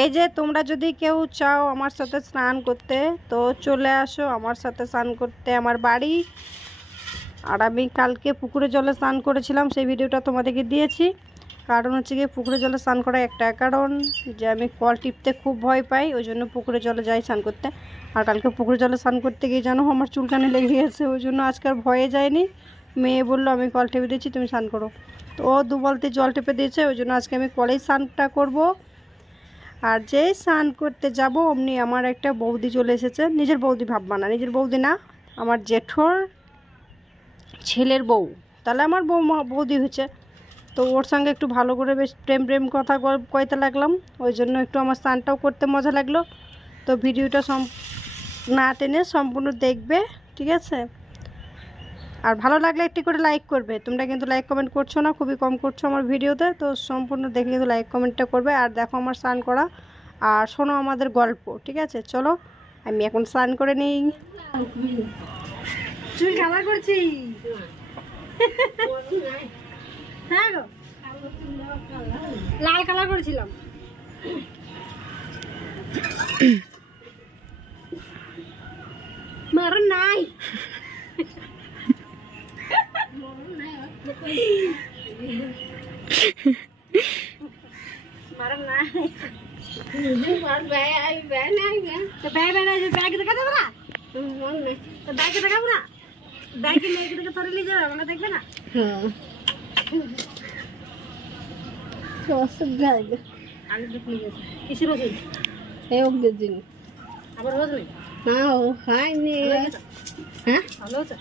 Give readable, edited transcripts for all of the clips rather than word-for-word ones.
এই যে তোমরা যদি কেউ চাও আমার সাথে স্নান করতে তো চলে আসো আমার সাথে স্নান করতে আমার বাড়ি। আর আমি কালকে পুকুরে জলে স্নান করেছিলাম, সেই ভিডিওটা তোমাদেরকে দিয়েছি। কারণ হচ্ছে গিয়ে পুকুরে জলে স্নান করা একটা কারণ যে আমি কল টিপতে খুব ভয় পাই, ওই জন্য পুকুরে জলে যাই স্নান করতে। আর কালকে পুকুরে জলে স্নান করতে গিয়ে জানো আমার চুলকানি লেগে গেছে, ওই জন্য আজকে আর ভয়ে যায়নি। মেয়ে বললো আমি কল টেপে দিচ্ছি তুমি স্নান করো, তো ও 2 বালতি জল টেপে দিয়েছে, ওই জন্য আজকে আমি কলেই স্নানটা করব। আর যেই স্নান করতে যাব অমনি আমার একটা বৌদি চলে এসেছে, নিজের বৌদি ভাববা না, নিজের বৌদি না, আমার জেঠোর ছেলের বউ, তাহলে আমার বৌদি হচ্ছে। তো ওর সঙ্গে একটু ভালো করে বেশ প্রেম কথা কইতে লাগলাম, ওই জন্য একটু আমার স্নানটাও করতে মজা লাগলো। তো ভিডিওটা না টেনে সম্পূর্ণ দেখবে, ঠিক আছে? আর ভালো লাগলে একটি করে লাইক করবে, তোমরা কিন্তু লাইক কমেন্ট করছো না, খুবই কম করছো আমার ভিডিওতে। তো সম্পূর্ণ দেখে কিন্তু লাইক কমেন্টটা করবে। আর দেখো আমার স্নান করা আর শোনো আমাদের গল্প, ঠিক আছে? চলো আমি এখন স্নান করে নিই। চুল কালার করছি, হ্যাঁ গো লাল কালার করেছিলাম। মার নাই মার নাই ব্যাগ দেখা যাবে না, ব্যাগে দেখাবো না, ব্যাগে মেয়েকে দেখে তোরে নিয়ে যাবে, আমরা দেখবে না। কিসের ওষুধ? আবার রোজ নেই? না হয়নি। হ্যাঁ ভালো হচ্ছে,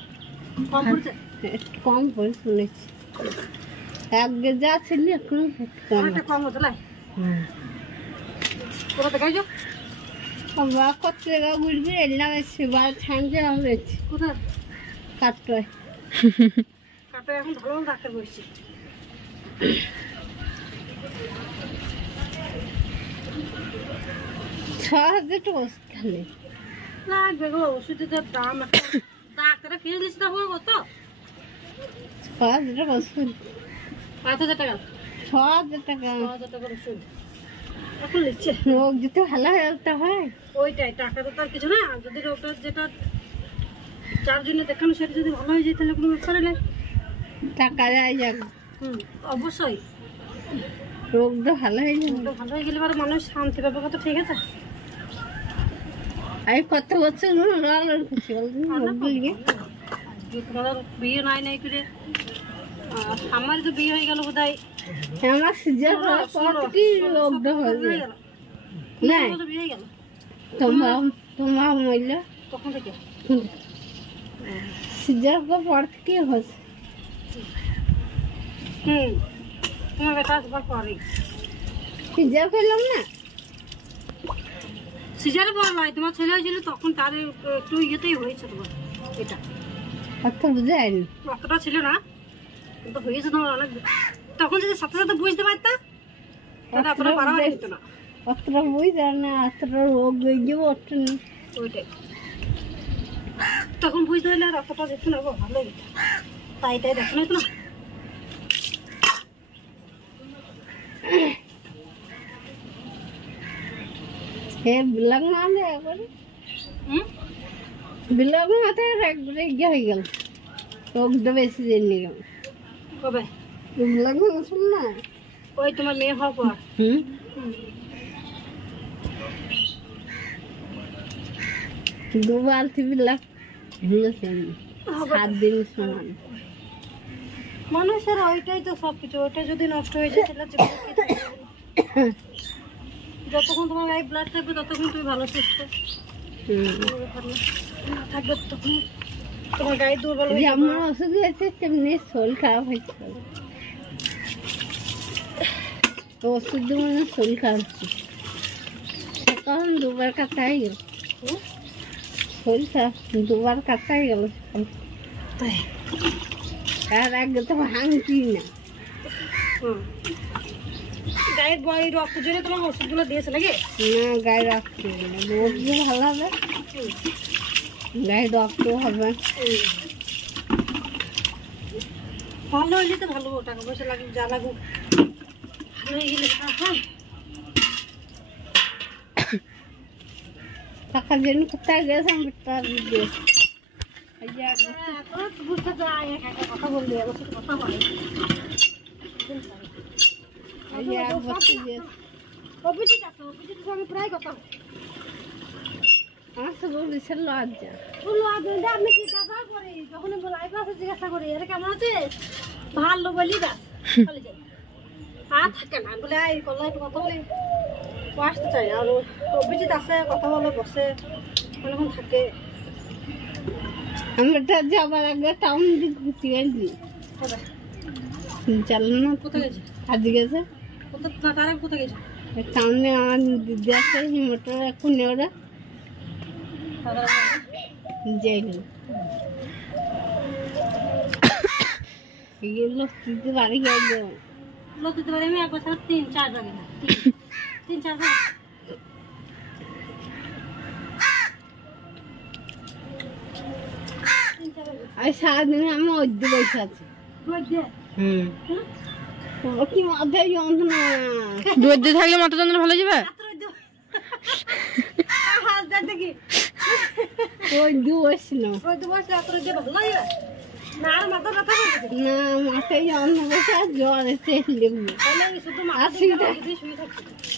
কম পড়ছে? কম পড়ে শুনেছি, আগে যা ছিল এখন কম হচ্ছে। লাই কোথা থেকে আইছো? কত টাকা ঘুরবি এলাম, সেবার ঠান্ডা হয়েছে। কোথায়? কাটোয়। কাটোয় এখন ভালো ডাক্তার বসছে। ওষুধ খালি লাগবে গো, ওষুধের দাম ডাক্তারে ফিরে দিচ্ছে না কত? 6,000 টাকা ওষুধ। 5,000 টাকা? 6,000 টাকা। 6,000 টাকার ওষুধ এখন লিখছে। রোগ যদি ভালো হতে হয় ওইটাই, টাকা তো তার কিছু না। যদি রোগটা যেটা যার জন্য দেখানো সেটা যদি ভালো হয়ে যায় তাহলে কোনো ব্যাপার নেই, টাকা যায় যাবে। অবশ্যই রোগটা ভালো হয়ে যাবে, ভালো হয়ে গেলে পরে মানুষ শান্তি পাবে, কত ঠিক আছে। আমি কত বছর বিয়ে নাই করে আমার তো বিয়ে হয়ে গেল বোধ হয়। আমার সিজার বিয়ে গেল তোমার মহিলা কখন থেকে সিজার পর থেকে হচ্ছে। তোমার বেটা আসবার পরে সিজার পেলাম না, সিজারে পর নয়, তোমার ছেলে হয়েছিল তখন তার একটু ইয়েতেই হয়েছে তোমার এটা। অত বুঝে আইনি, অতটা ছিল না কিন্তু হয়েছে তোমার অনেক। তখন যদি সাথে সাথে বুঝতে পারতা তাহলে অতটা বাড়াবাড়ি হতো না। অতটা বুঝতে না, অতটা রোগ হয়ে যাবো ওইটাই। তখন বুঝতে পারলে আর অতটা যেত না, ভালো হতো। তাই দেখো না তো না। বিলাক না একবারে বিলাক মাথায় একবারে ইয়ে হয়ে গেল, রোগটা বেশি জেনে গেল। কবে বিলাক শুন না? ওই তোমার মেয়ে হওয়ার পর। 2 বালতি বিলাক 7 দিন সমান। মানুষের ওইটাই তো সবকিছু, ওইটা যদি নষ্ট হয়ে যায় তাহলে যতক্ষণ তোমার গায়ে ব্লাড থাকবে ততক্ষণ তুমি ভালো সুস্থ থাকবে, তখন তোমার গায়ে দুর্বল হয়ে যাবে। আমার ওষুধ হয়েছে তেমনি শরীর খারাপ হয়েছে, ওষুধ মানে শরীর খারাপ হচ্ছে। তখন 2 বার কাটা হয়ে গেল, শরীর খারাপ 2 বার কাটা হয়ে গেল। আর আগে তো ভাঙছি না, গায়ের বয় রক্ত জন্য তোমার ওষুধগুলো দিয়েছে নাকি? না গায়ে রক্ত রোগও ভালো হবে, গায়ে রক্ত হবে, ভালো হলে তো ভালো। টাকা পয়সা লাগুক যা লাগুক, ভালো হয়ে গেলে দেখার জন্য কোথায় গেছে তার কথা বললি কথা বলে আমি প্রায় কথা আমার তো বলছে লজ্জা আপনি জিজ্ঞাসা করি যখন লাইফ আছে জিজ্ঞাসা করি এর কেমন আছে ভালো বলি না থাকে না বলে এই করলে একটু কথা বলি আসতে চাই আর অভিজিৎ আছে কথা বলে বসে অনেকক্ষণ থাকে আমরা যাবার আগে টাউন দিক ঘুরতে গেছি চালানো না কোথায় গেছে আজ গেছে তার আগে কোথায় গেছে টাউনে আমার দিদি আছে মোটর এখন ওরা লতিতে বাড়ি গেল লতিতে বাড়ি আমি এক বছর 3-4 জায়গায় না 3-4 আর সারাদিন আমি অর্ধ বসে আছি কি মাথায় যন্ত্রণা রোদ্দে থাকলে মাথা যন্ত্রণা ভালো যাবে দেখি ওই দু বসছিল না মাথায় যন্ত্রণা বসে আর জ্বর এসে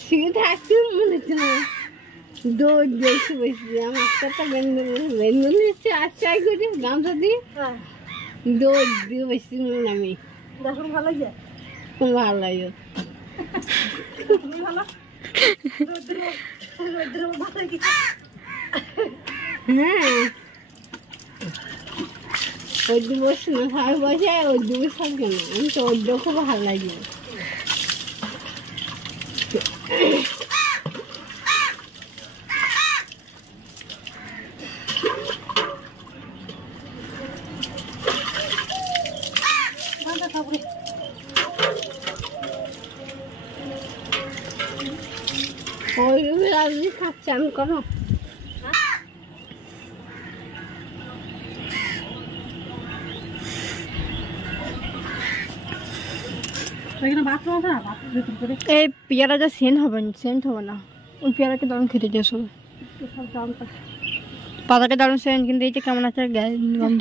শুয়ে থাকতে মনে হচ্ছে না দৌড় দিয়েছি বসে আমার একটা বেন্দুল এসছে আর চাই করি গামছা দিয়ে দৌড় দিয়ে বসছি আমি দেখুন ভালো লাগে খুব ভালো লাগে হ্যাঁ ওই দু বসে না সবাই বসে ওই দু বসে থাকবে না আমি তো ওই খুব ভালো লাগে ওই আপনি চান করো এই পেয়ারা যা সেন্ট হবে না ওই পেয়ারাকে দারুণ খেতে চাই সবাই পাতাটা দারুণ সেন্ট কিন্তু এইটা কেমন আছে গন্ধ